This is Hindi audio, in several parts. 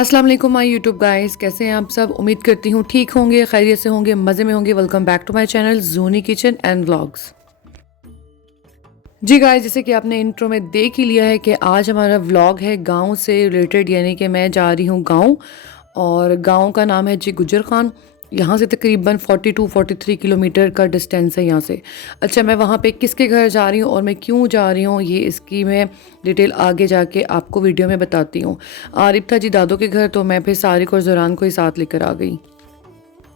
अस्सलाम वालेकुम माय यूट्यूब गाइस, कैसे हैं आप सब। उम्मीद करती हूँ ठीक होंगे, खैरियत से होंगे, मज़े में होंगे। Welcome back to my channel Juni kitchen and vlogs. जी गाइस, जैसे कि आपने इंट्रो में देख ही लिया है कि आज हमारा व्लॉग है गांव से रिलेटेड, यानी कि मैं जा रही हूँ गांव। और गांव का नाम है जी गुजर खान। यहाँ से तकरीबन 42-43 किलोमीटर का डिस्टेंस है यहाँ से। अच्छा, मैं वहाँ पे किसके घर जा रही हूँ और मैं क्यों जा रही हूँ, ये इसकी मैं डिटेल आगे जाके आपको वीडियो में बताती हूँ। आरिफ था जी दादों के घर, तो मैं फिर सारिक और ज़ुरान को ही साथ लेकर आ गई।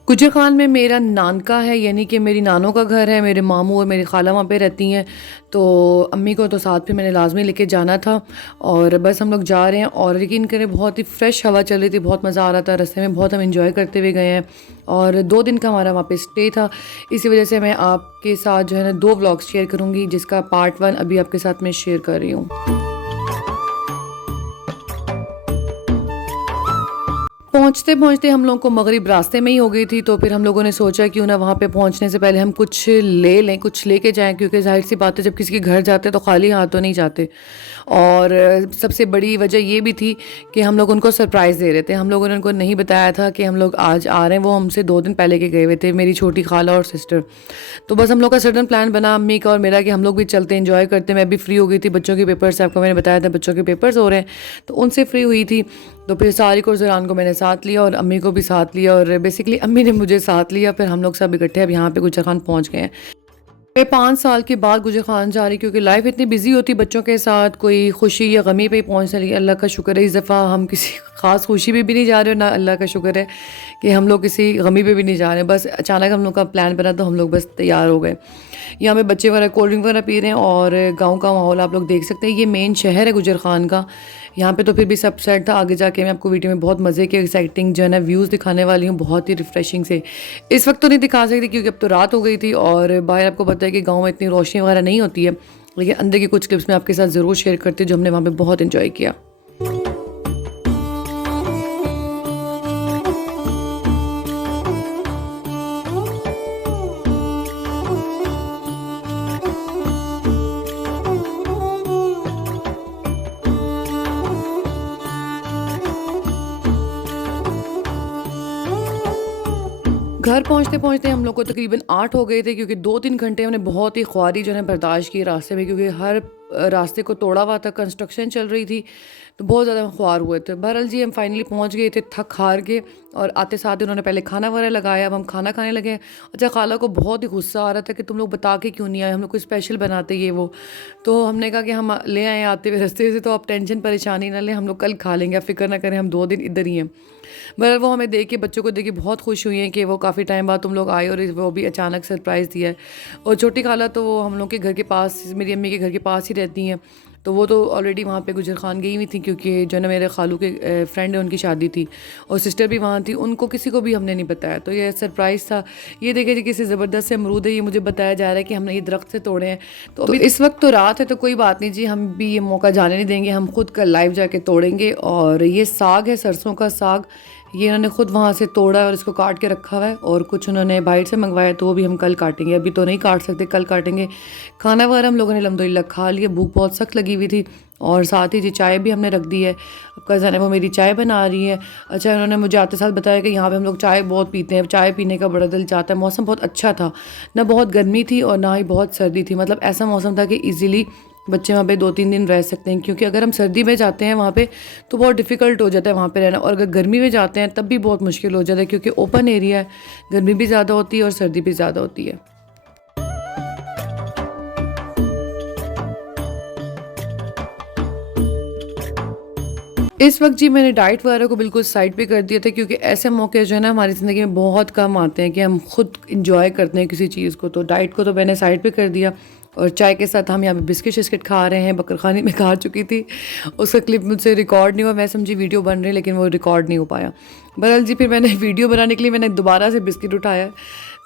गुजर खान में मेरा नानका है, यानी कि मेरी नानों का घर है। मेरे मामू और मेरी खाला वहाँ पे रहती हैं, तो अम्मी को तो साथ पे मैंने लाजमी लेके जाना था। और बस हम लोग जा रहे हैं और यकीन करें बहुत ही फ्रेश हवा चल रही थी, बहुत मज़ा आ रहा था। रास्ते में बहुत हम इंजॉय करते हुए गए हैं और 2 दिन का हमारा वहाँ पे स्टे था। इसी वजह से मैं आपके साथ जो है ना 2 व्लॉग्स शेयर करूँगी, जिसका पार्ट 1 अभी आपके साथ मैं शेयर कर रही हूँ। पहुँचते पहुँचते हम लोगों को मगरिब रास्ते में ही हो गई थी, तो फिर हम लोगों ने सोचा क्यों ना वहाँ पे पहुँचने से पहले हम कुछ ले लें, कुछ लेके जाएं, क्योंकि जाहिर सी बात है जब किसी के घर जाते हैं तो खाली हाथ तो नहीं जाते। और सबसे बड़ी वजह ये भी थी कि हम लोग उनको सरप्राइज़ दे रहे थे। हम लोगों ने उनको नहीं बताया था कि हम लोग आज आ रहे हैं, वो हमसे 2 दिन पहले के गए हुए थे, मेरी छोटी खाला और सिस्टर। तो बस हम लोग का सडन प्लान बना अम्मी का और मेरा कि हम लोग भी चलते एंजॉय करते। मैं भी फ्री हो गई थी, बच्चों के पेपर्स, आपको मैंने बताया था बच्चों के पेपर्स हो रहे हैं, तो उनसे फ्री हुई थी। तो फिर सारिक और ज़ुरान को मैंने साथ लिया और अम्मी को भी साथ लिया, और बेसिकली अम्मी ने मुझे साथ लिया। फिर हम लोग सब इकट्ठे अब यहाँ पे गुजर खान पहुँच गए हैं। मैं 5 साल के बाद गुजर खान जा रही, क्योंकि लाइफ इतनी बिजी होती बच्चों के साथ, कोई खुशी या गमी पे ही पहुँचने लगी। अल्लाह का शुक्र है इस दफ़ा हम किसी ख़ास खुशी पे भी नहीं जा रहे, ना अल्लाह का शुक्र है कि हम लोग किसी गमी पे भी नहीं जा रहे। बस अचानक हम लोग का प्लान बना तो हम लोग बस तैयार हो गए। यहाँ पे बच्चे वगैरह कोल्ड ड्रिंक वगैरह पी रहे हैं और गाँव का माहौल आप लोग देख सकते हैं। ये मेन शहर है गुजर खान का। यहाँ पे तो फिर भी सब सेट था। आगे जाके मैं आपको वीडियो में बहुत मज़े के एक्साइटिंग जो है ना व्यूज़ दिखाने वाली हूँ, बहुत ही रिफ्रेशिंग से। इस वक्त तो नहीं दिखा सकती क्योंकि अब तो रात हो गई थी और बाहर आपको पता है कि गाँव में इतनी रोशनी वगैरह नहीं होती है, लेकिन अंदर की कुछ क्लिप्स मैं आपके साथ ज़रूर शेयर करती हूँ जो हमने वहाँ पर बहुत इन्जॉय किया। घर पहुँचते पहुँचते हम लोग को तकरीबन 8 हो गए थे, क्योंकि 2-3 घंटे हमने बहुत ही ख्वारी जो है बर्दाश्त की रास्ते में, क्योंकि हर रास्ते को तोड़ा हुआ था, कंस्ट्रक्शन चल रही थी, तो बहुत ज़्यादा ख्वार हुए थे। बहरहाल जी हम फाइनली पहुँच गए थे थक हार के, और आते साथ उन्होंने पहले खाना वगैरह लगाया, अब हम खाना खाने लगे। अच्छा, खाला को बहुत ही गुस्सा आ रहा था कि तुम लोग बता के क्यों नहीं आए, हम लोग कोई स्पेशल बनाते ये वो। तो हमने कहा कि हम ले आए आते हुए रास्ते से, तो आप टेंशन परेशानी ना लें, हम लोग कल खा लेंगे, आप फिक्र ना करें, हम 2 दिन इधर ही हैं। मगर वो हमें देख के, बच्चों को देख के बहुत खुश हुई हैं कि वो काफ़ी टाइम बाद तुम लोग आए, और वो भी अचानक सरप्राइज़ दिया है। और छोटी खाला तो वो हम लोग के घर के पास, मेरी अम्मी के घर के पास ही रहती हैं, तो वो तो ऑलरेडी वहाँ पे गुजर खान गई हुई थी, क्योंकि जो है ना मेरे खालू के फ्रेंड है उनकी शादी थी, और सिस्टर भी वहाँ थी। उनको किसी को भी हमने नहीं बताया, तो ये सरप्राइज़ था। ये देखे जी किसी ज़बरदस्त से अमरूद है, ये मुझे बताया जा रहा है कि हमने ये दरख्त से तोड़े हैं। तो अभी इस वक्त तो रात है, तो कोई बात नहीं जी, हम भी ये मौका जाने नहीं देंगे, हम खुद कल लाइव जाके तोड़ेंगे। और ये साग है, सरसों का साग, ये इन्होंने खुद वहाँ से तोड़ा है और इसको काट के रखा हुआ है, और कुछ उन्होंने बाहर से मंगवाया, तो वो भी हम कल काटेंगे। अभी तो नहीं काट सकते, कल काटेंगे। खाना वगैरह हम लोगों ने अल्हम्दुलिल्लाह खा लिया, भूख बहुत सख्त लगी हुई थी, और साथ ही जी चाय भी हमने रख दी है। कज़न है वो मेरी चाय बना रही है। अच्छा, उन्होंने मुझे आते साथ बताया कि यहाँ पे हम लोग चाय बहुत पीते हैं, चाय पीने का बड़ा दिल चाहता है। मौसम बहुत अच्छा था, ना बहुत गर्मी थी और ना ही बहुत सर्दी थी, मतलब ऐसा मौसम था कि ईज़िली बच्चे वहाँ पे 2-3 दिन रह सकते हैं, क्योंकि अगर हम सर्दी में जाते हैं वहाँ पे तो बहुत डिफ़िकल्ट हो जाता है वहाँ पे रहना, और अगर गर्मी में जाते हैं तब भी बहुत मुश्किल हो जाता है, क्योंकि ओपन एरिया है, गर्मी भी ज़्यादा होती है और सर्दी भी ज़्यादा होती है। इस वक्त जी मैंने डाइट वगैरह को बिल्कुल साइड पे कर दिया था, क्योंकि ऐसे मौके जो है ना हमारी ज़िंदगी में बहुत कम आते हैं कि हम खुद इंजॉय करते हैं किसी चीज़ को। तो डाइट को तो मैंने साइड पे कर दिया, और चाय के साथ हम यहाँ पे बिस्किट शिस्किट खा रहे हैं। बकरखानी में खा चुकी थी, उसका क्लिप मुझसे रिकॉर्ड नहीं हुआ, मैं समझी वीडियो बन रही है लेकिन वो रिकॉर्ड नहीं हो पाया। बहरहाल जी फिर मैंने वीडियो बनाने के लिए मैंने दोबारा से बिस्किट उठाया,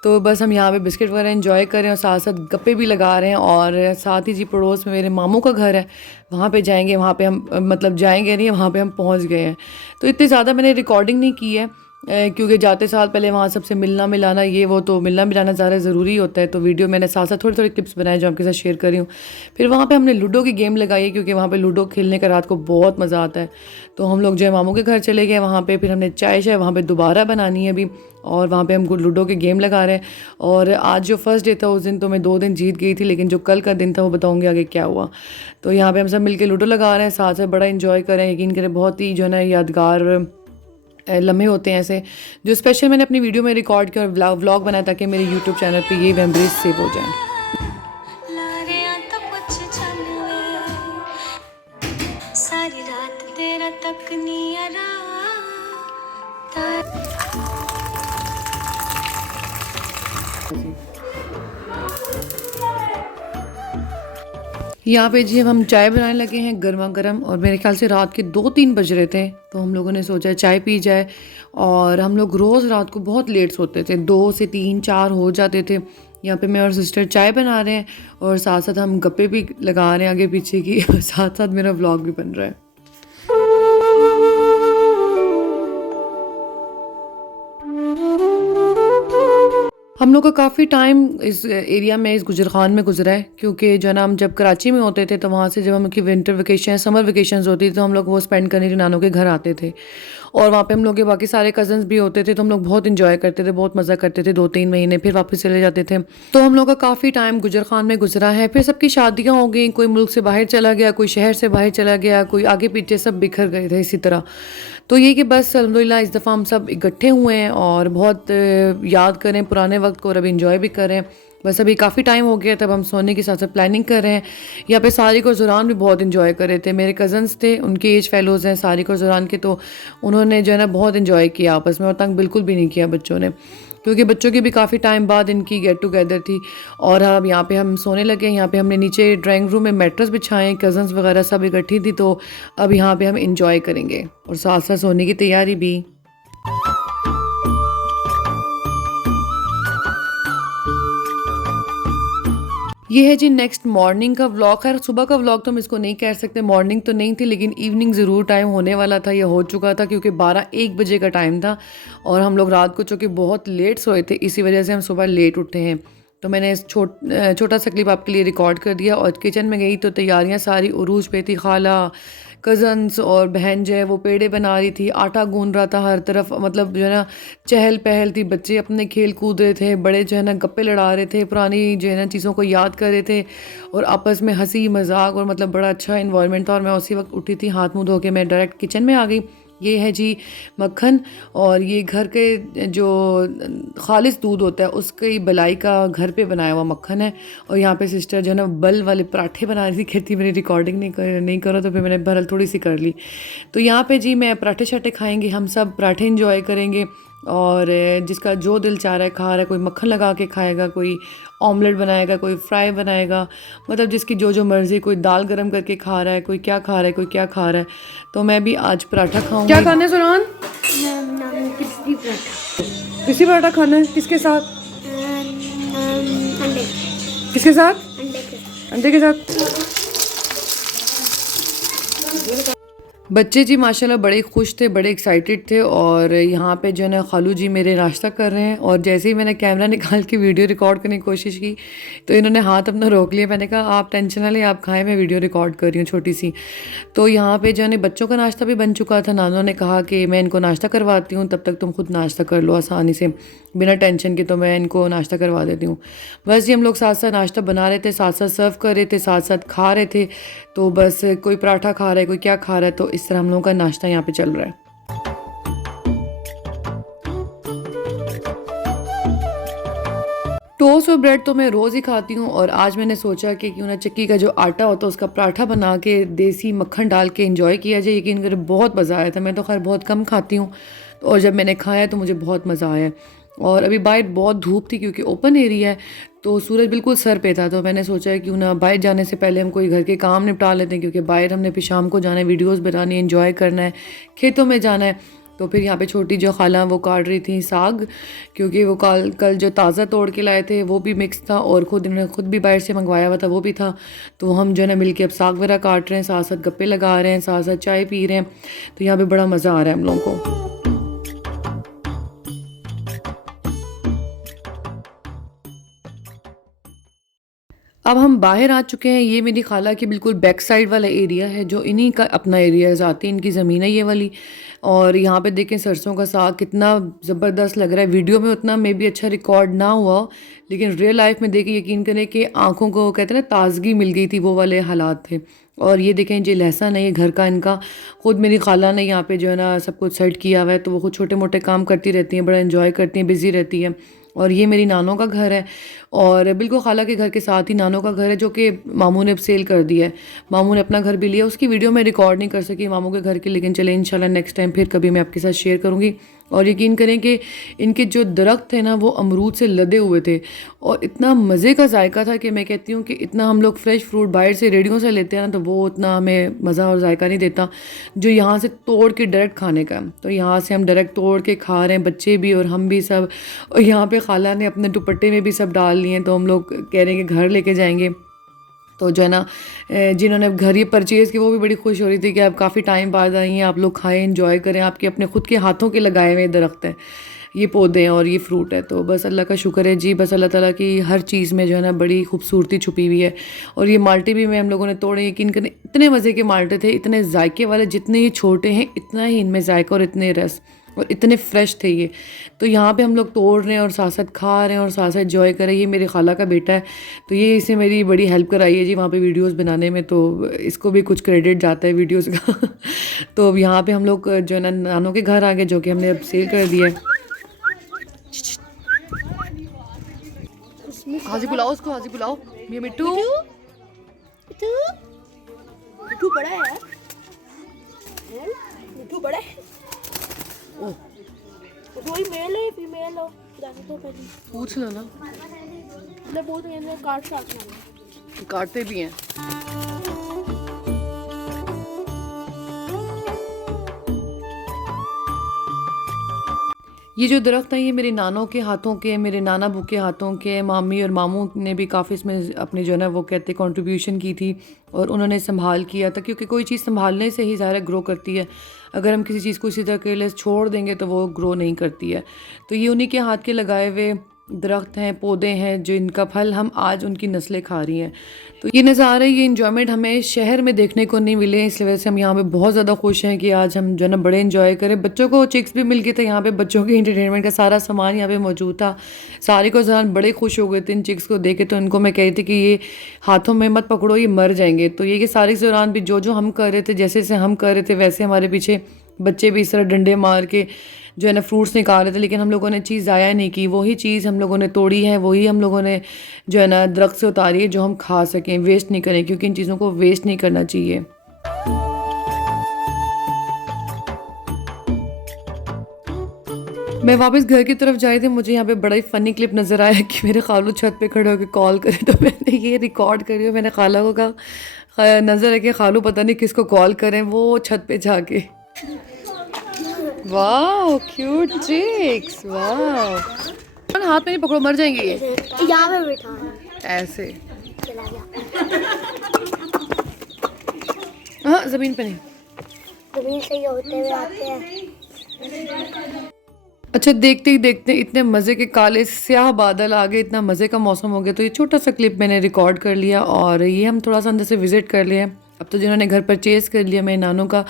तो बस हम यहाँ पे बिस्किट वगैरह एंजॉय कर रहे हैं और साथ साथ गप्पे भी लगा रहे हैं। और साथ ही जी पड़ोस में मेरे मामू का घर है, वहाँ पे जाएंगे, वहाँ पे हम मतलब जाएंगे नहीं, वहाँ पे हम पहुँच गए हैं। तो इतनी ज़्यादा मैंने रिकॉर्डिंग नहीं की है, क्योंकि जाते साल पहले वहाँ सबसे मिलना मिलाना ये वो, तो मिलना मिलाना ज़्यादा ज़रूरी होता है। तो वीडियो मैंने साथ साथ थोड़ी थोड़ी क्लिप्स बनाए जो आपके साथ शेयर कर रही हूँ। फिर वहाँ पे हमने लूडो की गेम लगाई है, क्योंकि वहाँ पे लूडो खेलने का रात को बहुत मज़ा आता है। तो हम लोग जो है मामू के घर चले गए वहाँ पे, फिर हमने चाय शाय वहाँ पे दोबारा बनानी है अभी, और वहाँ पे हम लूडो के गेम लगा रहे हैं। और आज जो फर्स्ट डे था उस दिन तो मैं 2 दिन जीत गई थी, लेकिन जो कल का दिन था वो बताऊँगी आगे क्या हुआ। तो यहाँ पे हम सब मिलके लूडो लगा रहे हैं, साथ साथ बड़ा इंजॉय कर रहे हैं। यकीन करें बहुत ही जो है ना यादगार लम्हे होते हैं ऐसे, जो स्पेशल मैंने अपनी वीडियो में रिकॉर्ड किया और व्लॉग बनाया ताकि मेरे यूट्यूब चैनल पे ये मेमोरीज सेव हो जाएं। सारी रात तेरा तक नहीं यहाँ पे जी हम चाय बनाने लगे हैं गर्मा गर्म, और मेरे ख्याल से रात के 2-3 बज रहे थे, तो हम लोगों ने सोचा चाय पी जाए। और हम लोग रोज़ रात को बहुत लेट सोते थे, 2 से 3, 4 हो जाते थे। यहाँ पे मैं और सिस्टर चाय बना रहे हैं और साथ साथ हम गप्पे भी लगा रहे हैं आगे पीछे की साथ साथ मेरा व्लॉग भी बन रहा है। हम लोग का काफ़ी टाइम इस एरिया में, इस गुजरखान में गुजरा है, क्योंकि जो है ना हम जब कराची में होते थे तो वहाँ से जब हम की विंटर वेकेशन, समर वेकेशंस होती थी तो हम लोग वो स्पेंड करने के नानों के घर आते थे। और वहाँ पे हम लोग के बाकी सारे कज़न्स भी होते थे, तो हम लोग बहुत इंजॉय करते थे, बहुत मज़ा करते थे 2-3 महीने, फिर वापस चले जाते थे। तो हम लोग का काफ़ी टाइम गुजरखान में गुजरा है। फिर सबकी शादियाँ हो गई, कोई मुल्क से बाहर चला गया, कोई शहर से बाहर चला गया, कोई आगे पीछे, सब बिखर गए थे इसी तरह। तो ये कि बस अल्हम्दुलिल्लाह इस दफ़ा हम सब इकट्ठे हुए हैं और बहुत याद करें पुराने वक्त को और अभी इंजॉय भी करें। बस अभी काफ़ी टाइम हो गया, तब हम सोने की साथ साथ प्लानिंग कर रहे हैं। यहाँ पे सारिक और ज़ुरान भी बहुत इंजॉय कर रहे थे, मेरे कज़न्स थे, उनके एज फेलोज़ हैं सारिक और ज़ुरान के, तो उन्होंने जो है ना बहुत इंजॉय किया आपस में, और तंग बिल्कुल भी नहीं किया बच्चों ने, क्योंकि बच्चों की भी काफ़ी टाइम बाद इनकी गेट टुगेदर थी। और अब यहाँ पे हम सोने लगे, यहाँ पे हमने नीचे ड्राइंग रूम में मैट्रेस बिछाए, कज़न्स वगैरह सब इकट्ठी थी, तो अब यहाँ पे हम इंजॉय करेंगे और साथ साथ सोने की तैयारी भी। ये है जी नेक्स्ट मॉर्निंग का व्लॉग। खैर सुबह का व्लॉग तो हम इसको नहीं कह सकते, मॉर्निंग तो नहीं थी, लेकिन इवनिंग ज़रूर टाइम होने वाला था या हो चुका था, क्योंकि 12-1 बजे का टाइम था और हम लोग रात को चूँकि बहुत लेट सोए थे, इसी वजह से हम सुबह लेट उठे हैं। तो मैंने छोटा सा क्लिप आपके लिए रिकॉर्ड कर दिया। और किचन में गई तो तैयारियां सारी उरूज पे थी, खाला, कज़न्स और बहन जो है वो पेड़े बना रही थी, आटा गूंद रहा था हर तरफ, मतलब जो है ना चहल पहल थी, बच्चे अपने खेल कूद रहे थे, बड़े जो है ना गप्पे लड़ा रहे थे, पुरानी जो है ना चीज़ों को याद कर रहे थे और आपस में हंसी मजाक, और मतलब बड़ा अच्छा इन्वायरमेंट था। और मैं उसी वक्त उठी थी, हाथ मुँह धो के मैं डायरेक्ट किचन में आ गई। ये है जी मक्खन, और ये घर के जो खालिस दूध होता है उसकी बलाई का घर पे बनाया हुआ मक्खन है। और यहाँ पे सिस्टर जो है ना बल वाले पराठे बना रही थी, कहती मेरी रिकॉर्डिंग नहीं करो, तो फिर मैंने बहरहाल थोड़ी सी कर ली। तो यहाँ पे जी मैं पराठे शाठे खाएंगे, हम सब पराठे इंजॉय करेंगे, और जिसका जो दिल चाह रहा है खा रहा है, कोई मक्खन लगा के खाएगा, कोई ऑमलेट बनाएगा, कोई फ्राई बनाएगा, मतलब जिसकी जो जो मर्ज़ी, कोई दाल गरम करके खा रहा है, कोई क्या खा रहा है, कोई क्या खा रहा है। तो मैं भी आज पराठा खाऊंगी। क्या खाना है सुनान? क्रिस्पी पराठा। क्रिस्पी पराठा खाना है, किसके साथ? अंडे। किसके साथ? अंडे के साथ। बच्चे जी माशाल्लाह बड़े खुश थे, बड़े एक्साइटेड थे। और यहाँ पे जो है ना खालू जी मेरे नाश्ता कर रहे हैं, और जैसे ही मैंने कैमरा निकाल के वीडियो रिकॉर्ड करने की कोशिश की तो इन्होंने हाथ अपना रोक लिया। मैंने कहा आप टेंशन ना लें, आप खाएं, मैं वीडियो रिकॉर्ड कर रही हूँ छोटी सी। तो यहाँ पे जो है बच्चों का नाश्ता भी बन चुका था। नानों ने कहा कि मैं इनको नाश्ता करवाती हूँ, तब तक तुम खुद नाश्ता कर लो आसानी से बिना टेंशन के, तो मैं इनको नाश्ता करवा देती हूँ। बस जी हम लोग साथ साथ नाश्ता बना रहे थे, साथ साथ सर्व कर रहे थे, साथ साथ खा रहे थे। तो बस कोई पराठा खा रहा है, कोई क्या खा रहा है, तो इस तरह हम लोगों का नाश्ता यहाँ पे चल रहा है। टोस्ट और ब्रेड तो मैं रोज़ ही खाती हूँ, और आज मैंने सोचा कि क्यों ना चक्की का जो आटा होता है उसका पराठा बना के देसी मक्खन डाल के एंजॉय किया जाए। यकीन करें बहुत मज़ा आया था। मैं तो खैर बहुत कम खाती हूँ, और जब मैंने खाया तो मुझे बहुत मज़ा आया। और अभी बाहर बहुत धूप थी क्योंकि ओपन एरिया है, तो सूरज बिल्कुल सर पे था। तो मैंने सोचा क्यों ना बाहर जाने से पहले हम कोई घर के काम निपटा लेते हैं, क्योंकि बाहर हमने फिर शाम को जाना है, वीडियोस बनानी है, एंजॉय करना है, खेतों में जाना है। तो फिर यहाँ पे छोटी जो खाला वो काट रही थी साग, क्योंकि वो कल जो ताज़ा तोड़ के लाए थे वो भी मिक्स था, और इन्होंने खुद भी बाहर से मंगवाया हुआ था वो भी था। तो हम जो है ना मिलके अब साग वगैरह काट रहे हैं, साथ साथ गप्पे लगा रहे हैं, साथ साथ चाय पी रहे हैं। तो यहाँ पे बड़ा मज़ा आ रहा है हम लोगों को। अब हम बाहर आ चुके हैं। ये मेरी खाला की बिल्कुल बैक साइड वाला एरिया है, जो इन्हीं का अपना एरिया है, ज़ाती इनकी ज़मीन है ये वाली। और यहाँ पे देखें सरसों का साग कितना ज़बरदस्त लग रहा है। वीडियो में उतना मे बी अच्छा रिकॉर्ड ना हुआ हो, लेकिन रियल लाइफ में देखें, यकीन करें कि आंखों को कहते हैं ना ताजगी मिल गई थी, वो वाले हालात थे। और ये देखें, ये लहसुन है, ये घर का इनका खुद मेरी खाला ने यहाँ पे जो है ना सब कुछ सेट किया हुआ है, तो वो खुद छोटे मोटे काम करती रहती हैं, बड़ा एंजॉय करती हैं, बिजी रहती है। और ये मेरी नानों का घर है, और बिल्कुल खाला के घर के साथ ही नानों का घर है, जो कि मामू ने अब सेल कर दिया है। मामू ने अपना घर भी लिया, उसकी वीडियो मैं रिकॉर्ड नहीं कर सकी मामू के घर की, लेकिन चले इंशाल्लाह नेक्स्ट टाइम फिर कभी मैं आपके साथ शेयर करूँगी। और यकीन करें कि इनके जो दरख्त थे ना, वो अमरूद से लदे हुए थे, और इतना मज़े का जायका था कि मैं कहती हूँ कि इतना हम लोग फ्रेश फ्रूट बाहर से रेडियो से लेते हैं ना, तो वो उतना हमें मज़ा और जायका नहीं देता जो यहाँ से तोड़ के डायरेक्ट खाने का। तो यहाँ से हम डायरेक्ट तोड़ के खा रहे हैं, बच्चे भी और हम भी सब। और यहाँ पे खाला ने अपने दुपट्टे में भी सब डाल लिए हैं, तो हम लोग कह रहे हैं कि घर लेके जाएंगे। तो जो है ना, जिन्होंने अब घर ये परचेज़ की, वो भी बड़ी खुश हो रही थी कि आप काफ़ी टाइम बाद आई हैं, आप लोग खाएं, एंजॉय करें, आपके अपने खुद के हाथों के लगाए हुए दरख्त हैं, ये पौधे हैं और ये फ्रूट है। तो बस अल्लाह का शुक्र है जी, बस अल्लाह ताला की हर चीज़ में जो है ना बड़ी खूबसूरती छुपी हुई है। और ये माल्टे भी में हम लोगों ने तोड़े, यकीन करें इतने मज़े के माल्टे थे, इतने जायके वाले, जितने ये छोटे हैं इतना ही इनमें जायका और इतने रस, और इतने फ्रेश थे ये। तो यहाँ पे हम लोग तोड़ रहे हैं और साथ साथ खा रहे हैं और साथ साथ एंजॉय कर रहे हैं। ये मेरे खाला का बेटा है, तो ये इसे मेरी बड़ी हेल्प कराई है जी वहाँ पे वीडियोस बनाने में, तो इसको भी कुछ क्रेडिट जाता है वीडियोस का। तो अब यहाँ पे हम लोग जो है ना नानों के घर आ गए, जो कि हमने अब सेल कर दिया है। हाजी बुलाओ उसको, हाजी बुलाओ। ये मिट्टू, मिट्टू मिट्टू बड़ा है यार, मिट्टू बड़ा है। ओह, कोई मेल है फीमेल हो जाने तो पहले पूछ लो ना। मतलब बहुत मैंने काट सकता काटते भी हैं। ये जो दरख्त है, ये मेरे नानों के हाथों के, मेरे नाना बू के हाथों के। मामी और मामू ने भी काफ़ी इसमें अपनी जो है ना वो कहते कंट्रीब्यूशन की थी, और उन्होंने संभाल किया था, क्योंकि कोई चीज़ संभालने से ही ज़्यादा ग्रो करती है। अगर हम किसी चीज़ को इसी तरह केयरलेस छोड़ देंगे तो वो ग्रो नहीं करती है। तो ये उन्हीं के हाथ के लगाए हुए दरख्त हैं, पौधे हैं, जो इनका फल हम आज उनकी नस्लें खा रही हैं। तो ये नज़ारा, ये इंजॉयमेंट हमें शहर में देखने को नहीं मिले, इस वजह से हम यहाँ पे बहुत ज़्यादा खुश हैं कि आज हम जो है ना बड़े इंजॉय करें। बच्चों को चिक्स भी मिल गए थे यहाँ पे, बच्चों के इंटरटेनमेंट का सारा सामान यहाँ पे मौजूद था। सारे को जहां बड़े खुश हो गए थे इन चिक्स को देखे, तो इनको मैं कह रही थी कि ये हाथों में मत पकड़ो, ये मर जाएंगे। तो ये सारे दौरान भी जो जो हम कर रहे थे, जैसे जैसे हम कर रहे थे, वैसे हमारे पीछे बच्चे भी इस तरह डंडे मार के जो है ना फ्रूट्स निकाल रहे थे। लेकिन हम लोगों ने चीज़ ज़ाया नहीं की, वही चीज़ हम लोगों ने तोड़ी है, वही हम लोगों ने जो है ना दरख्त से उतारी है, जो हम खा सकें, वेस्ट नहीं करें, क्योंकि इन चीज़ों को वेस्ट नहीं करना चाहिए। मैं वापस घर की तरफ जाए थे, मुझे यहाँ पे बड़ा ही फ़नी क्लिप नज़र आया कि मेरे खालू छत पे खड़े होकर कॉल करे, तो मैंने ये रिकॉर्ड करी। मैंने खाला को कहा नज़र है कि खालू पता नहीं किसको कॉल करें, वो छत पे जाके। वाह क्यूट चिक्स, वाह। हाथ में नहीं पकड़ो, मर जाएंगे ये। यहाँ पे बैठा है ऐसे, चला गया हाँ ज़मीन पे नहीं। जमीन से ही होते हुए आते हैं। अच्छा, देखते ही देखते इतने मज़े के काले स्याह बादल आ गए, इतना मज़े का मौसम हो गया। तो ये छोटा सा क्लिप मैंने रिकॉर्ड कर लिया, और ये हम थोड़ा सा अंदर से विज़िट कर लिया। अब तो जिन्होंने घर परचेज़ कर लिया मेरे नानों का,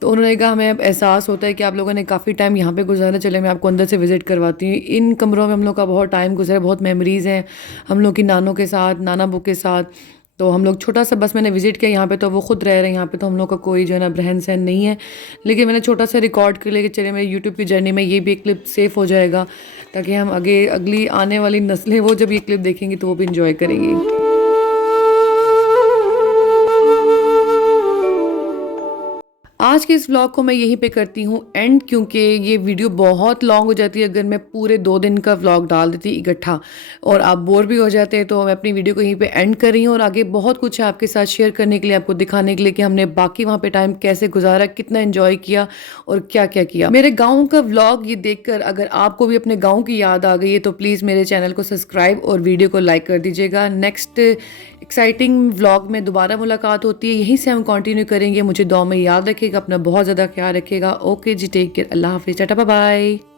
तो उन्होंने कहा हमें अब एहसास होता है कि आप लोगों ने काफ़ी टाइम यहाँ पे गुजारा, चले मैं आपको अंदर से विज़िट करवाती हूँ। इन कमरों में हम लोग का बहुत टाइम गुजरा, बहुत मेमोरीज़ हैं हम लोग की नानों के साथ, नाना बू के साथ। तो हम लोग छोटा सा बस मैंने विज़िट किया यहाँ पे, तो वो खुद रह रहे हैं यहाँ पे, तो हम लोग का कोई जो है ना रहन सहन नहीं है। लेकिन मैंने छोटा सा रिकॉर्ड कर लिया कि चले मेरे यूट्यूब की जर्नी में ये भी एक क्लिप सेफ़ हो जाएगा, ताकि हम आगे अगली आने वाली नस्लें वो जब ये क्लिप देखेंगी तो वो भी इंजॉय करेंगी। आज के इस व्लॉग को मैं यहीं पे करती हूँ एंड, क्योंकि ये वीडियो बहुत लॉन्ग हो जाती है अगर मैं पूरे 2 दिन का व्लॉग डाल देती इकट्ठा, और आप बोर भी हो जाते हैं। तो मैं अपनी वीडियो को यहीं पे एंड कर रही हूँ, और आगे बहुत कुछ है आपके साथ शेयर करने के लिए, आपको दिखाने के लिए कि हमने बाकी वहाँ पे टाइम कैसे गुजारा, कितना एंजॉय किया और क्या क्या किया। मेरे गाँव का व्लॉग ये देखकर अगर आपको भी अपने गाँव की याद आ गई है, तो प्लीज़ मेरे चैनल को सब्सक्राइब और वीडियो को लाइक कर दीजिएगा। नेक्स्ट एक्साइटिंग व्लॉग में दोबारा मुलाकात होती है, यहीं से हम कंटिन्यू करेंगे। मुझे दुआ में याद रखिएगा, अपना बहुत ज़्यादा ख्याल रखिएगा। ओके जी, टेक केयर, अल्लाह हाफिज़, टाटा बाय बाय।